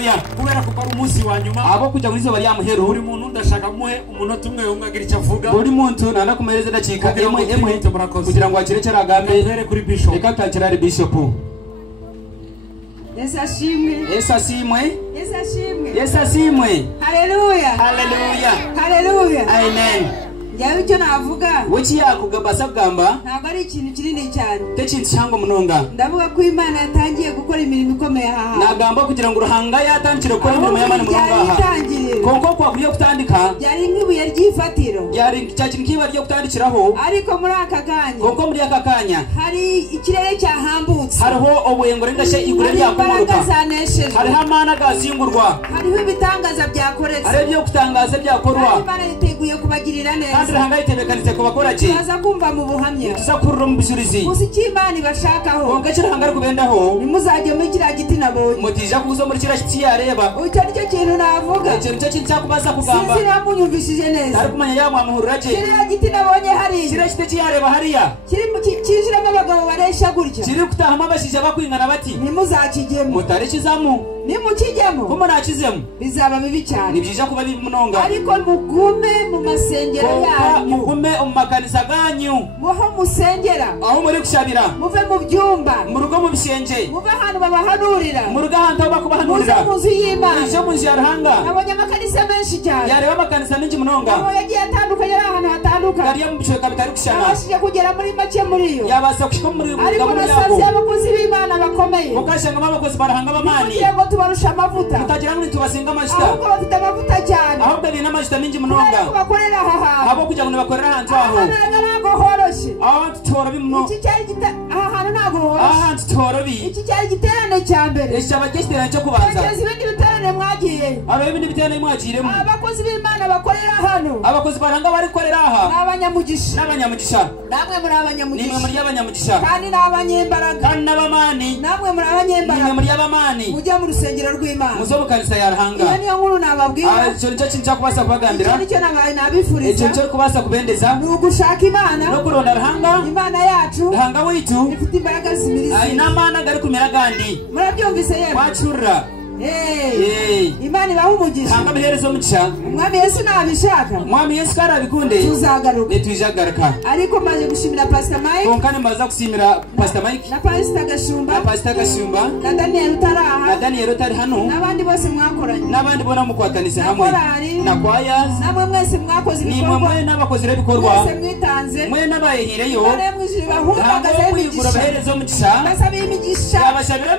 haleluya kubera ko ari umunsi wa nyuma abo kujya muri zo bari yamuheru buri muntu ndashaka muhe umunota umwe agira icyo avuga buri muntu nanda kumereza dakika emwe kugira ngo akire cyaragambe mbere kuri bishop reka kakirare bishop Yesu ashimwe. Yesu ashimwe. Yesu ashimwe. Yesu ashimwe. Haleluya. Haleluya. Haleluya. Amen. Yawe icyo navuga Wiki yakugabasa kugamba ntabwo ari ikintu kinini cyane tekintu cyangwa munonga ndavuga ko Imana yatangiye gukora imirimo ikomeye aha nagamba kugira ngo uruhanga yatangire gukora imirimo y'Imana mu rungaha konko kwakuriye kutandika byari nk'ibuye ry'ifatiro byari cyakintu kiba ryo kutandikiraho ariko muri aka kanya konko muri aka kanya hari ikirere cyahambutse hariho obuyengo rendashe igure ryakuruka hariho amana gazingurwa hariho ibitangaza byakoretse hari byo kutangaza byakorwa Imana yiteguye kubagirira neza kandi hangayitebekanitse ko bakora ki baza kumva mu buhamya tuzakurura mu bisurizi gusa icyo Imana ibashakaho konka kirahangara kubendaho nimuzajye muri kiriya giti nabonye mutija kuzo muri kiriya kiti yareba icyo nicyo kintu navuga icyo nicyo kintu cyakubaza kugamba sinzi namunyumvishije neza ari kumenya yamuhurura ki kiriya giti nabonye hariya kiriya kiti cyareba hariya cyinjiramo abagabo bareshya gutya kiri gutahamo abashije bakwingana bati nimuzakijyemo mutarikizamo nimukijyemo kuko nakizemo bizaba bibi cyane ni byiza kuba bibi munonga ariko mugume mu masengero yanyu mugume mu makanisa ganyu muho musengera aho muri kushabira muve mu byumba mu rugo mu bisenge muve ahantu babahanurira mu rugo ahantu aho bakubahanurira muze mu nzu y'Imana ije mu nzu ya ruhanga nabonye amakanisa menshi cyane yareba amakanisa menshi munonga aho yagiye atandukanye ari ahantu hatandukanye yari mu bicweka bitari kushana abashije kugera muri make muri yo yabasa kushika muri ariko nasanze abakozi b'Imana bakomeye mukashanga abakozi barahanga bamani kugira ngo tubarusha amavuta mutagira ngo tubasinga amashita ahubwo bafite amavuta cyane ahubwo ni n'amashita menshi munonga bakorera aha hantu abo kugira ngo bakorera ahantu aho ntabwo horoshye aho tutoro bimuno iki cyari aha hantu ntabwo horoshye aha tutoro bi iki cyari igiterane cya mbere cyaba giterane cyo kubanza bageze ibindi biterane mwagiye aba ibindi biterane mwagiremo abakozi b'Imana bakorera hano abakozi baranga bari korera aha n'abanyamugisha n'abanyamugisha namwe muri abanyamugisha nimwe muri abanyamugisha kandi n'abanyembaraga kandi n'abamani namwe muri abanyembaraga nimwe muri abamani mujya mu rusengero rw'Imana muzo mukanisa ya ruhanga iyo niyo nkuru nababwira icyo nicyo kintu cyo kubasa kubagambira icyo nabaye nabifuriza icyo cyo kubasa kubendeza ni ugushaka Imana no kuronda ruhanga Imana yacu ruhanga witu ifite imbaraga zimiriza ai namana gari kumera gandi murabyumvise yewe wacurra Imana ibaha umugisha hanga biherezo muca umwami Yesu nabishaka umwami Yesu karabikunde tuzagaruka netwijagaruka ariko maze gushimira Pastor Mike konkane maza gusimira Pastor Mike na Pastor Gashumba na Daniel utari hano n'abandi bose mwakoranye n'abandi bona mukwatanise hamwe na choirs namwe mwese mwakoze ibikorwa nimwe n'abakozi b'ibikorwa mwese mwitanze mwe n'abayihireyo baremwije bahundagaze imigisha baherezo muca basabiye imigisha abashabira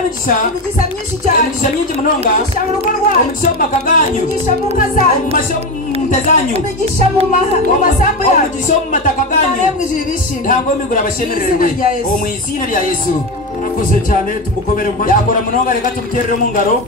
imigisha imigisha myinshi cyane imigisha myinshi munonga mu rugo rwawe umugisha mu makaganyu umugisha mu nkazanyu umugisha mu mutezanyu umugisha mu masambu yanyu umugisha mu mataka ganyu baremwije bishimye ntabwo migura abashemerewe mu izina rya Yesu murakoze cyane tumukomere mu yakora munonga reka tumuterere mu ngaro